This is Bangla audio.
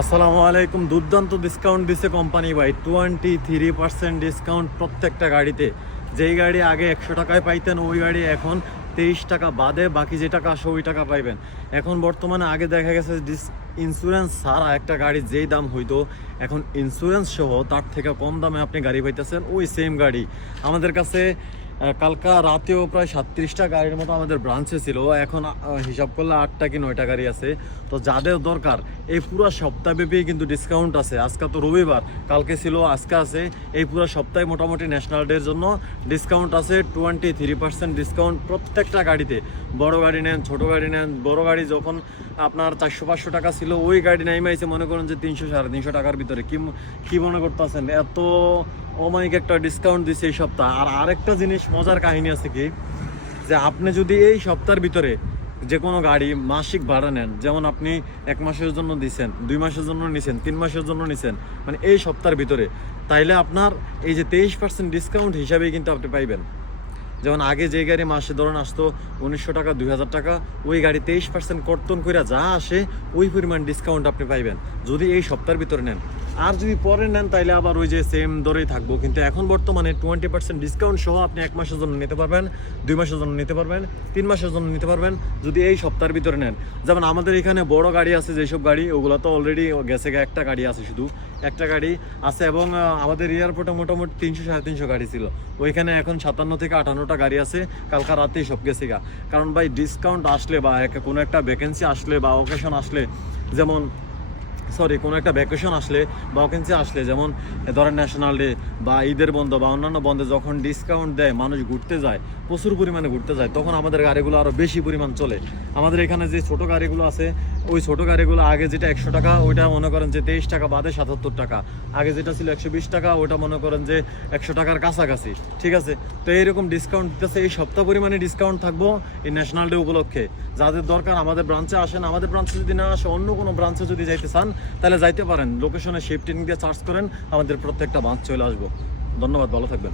আসসালামু আলাইকুম। দুর্দান্ত ডিসকাউন্ট দিছে কোম্পানি ভাই। টোয়েন্টি থ্রি পার্সেন্ট ডিসকাউন্ট প্রত্যেকটা গাড়িতে। যেই গাড়ি আগে একশো টাকায় পাইতেন, ওই গাড়ি এখন তেইশ টাকা বাদে বাকি যে টাকা আসে, ওই টাকা পাইবেন। এখন বর্তমানে আগে দেখা গেছে ডিস ইন্স্যুরেন্স ছাড়া একটা গাড়ির যেই দাম হইতো, এখন ইন্স্যুরেন্স সহ তার থেকে কম দামে আপনি গাড়ি পাইতেছেন, ওই সেম গাড়ি। আমাদের কাছে কালকা রাতেও প্রায় সাতত্রিশটা গাড়ির মতো আমাদের ব্রাঞ্চে ছিল। এখন হিসাব করলে আটটা কি নয়টা গাড়ি আছে। তো যাদের দরকার, এই পুরো সপ্তাহব্যাপী কিন্তু ডিসকাউন্ট আছে। আজকে তো রবিবার, কালকে ছিল, আজকে আছে। এই পুরো সপ্তাহে মোটামুটি ন্যাশনাল ডের জন্য ডিসকাউন্ট আছে। টোয়েন্টি থ্রি পার্সেন্ট ডিসকাউন্ট প্রত্যেকটা গাড়িতে। বড় গাড়ি নেন, ছোট গাড়ি নেন, বড় গাড়ি যখন আপনার চারশো পাঁচশো টাকা ছিল, ওই গাড়ি নাইমাইছে, মনে করেন যে তিনশো সাড়ে তিনশো টাকার ভিতরে। কি কি মনে করতেছেন? এত অমায়িক একটা ডিসকাউন্ট দিছে এই সপ্তাহ। আর আরেকটা জিনিস মজার কাহিনী আছে কি? যে আপনি যদি এই সপ্তাহের ভিতরে যে কোনো গাড়ি মাসিক ভাড়া নেন, যেমন আপনি এক মাসের জন্য দিছেন, দুই মাসের জন্য নিছেন, তিন মাসের জন্য নিছেন মানে এই সপ্তাহের ভিতরে, তাইলে আপনার এই যে তেইশ পার্সেন্ট ডিসকাউন্ট হিসাবেই কিন্তু আপনি পাইবেন। যেমন আগে যে গাড়ি মাসে ধরুন আসতো উনিশশো টাকা, দুই হাজার টাকা, ওই গাড়ি তেইশ পার্সেন্ট কর্তন করে যা আসে, ওই পরিমাণ ডিসকাউন্ট আপনি পাইবেন। যদি এই সপ্তাহের ভিতরে নেন। আর যদি পরে নেন তাহলে আবার ওই যে সেম দরেই থাকব। কিন্তু এখন বর্তমানে টোয়েন্টি পার্সেন্ট ডিসকাউন্ট সহ আপনি এক মাসের জন্য নিতে পারবেন, দুই মাসের জন্য নিতে পারবেন, তিন মাসের জন্য নিতে পারবেন, যদি এই সপ্তাহের ভিতরে নেন। যেমন আমাদের এখানে বড় গাড়ি আছে, যেসব গাড়ি, ওগুলো তো অলরেডি গেছে একটা গাড়ি আছে শুধু, একটা গাড়ি আছে এবং আমাদের এয়ারপোর্টে মোটামুটি তিনশো সাড়ে তিনশো গাড়ি ছিল। ওইখানে এখন সাতান্ন থেকে আটান্নটা গাড়ি আছে, কালকা রাতেই সব গেছে গা কারণ ভাই ডিসকাউন্ট আসলে বা কোনো একটা ভ্যাকেন্সি আসলে বা অকেশন আসলে, যেমন সরি কোনো একটা ভ্যাকেশন আসলে বা ভ্যাকেন্সি আসলে, যেমন ধরেন ন্যাশনাল ডে বা ঈদের বন্ধ বা অন্যান্য বন্ধে যখন ডিসকাউন্ট দেয়, মানুষ ঘুরতে যায়, প্রচুর পরিমাণে ঘুরতে যায়, তখন আমাদের গাড়িগুলো আরও বেশি পরিমাণ চলে। আমাদের এখানে যে ছোটো গাড়িগুলো আছে ওই ছোটো গাড়িগুলো আগে যেটা একশো টাকা, ওইটা মনে করেন যে তেইশ টাকা, বাদে সাতাত্তর টাকা। আগে যেটা ছিল একশো বিশ টাকা, ওইটা মনে করেন যে একশো টাকার কাছাকাছি। ঠিক আছে? তো এইরকম ডিসকাউন্ট দিতেছে, এই সপ্তাহ পরিমাণে ডিসকাউন্ট থাকব এই ন্যাশনাল ডে উপলক্ষে। যাদের দরকার, আমাদের ব্রাঞ্চে আসেন, আমাদের ব্রাঞ্চে যদি না আসে, অন্য কোনো ব্রাঞ্চে যদি যাইতে চান, তাহলে যাইতে পারেন। লোকেশনে শিফটিং দিয়ে চার্জ করেন, আমাদের প্রত্যেকটা ব্রাঞ্চ চলে আসব। ধন্যবাদ, ভালো থাকবেন।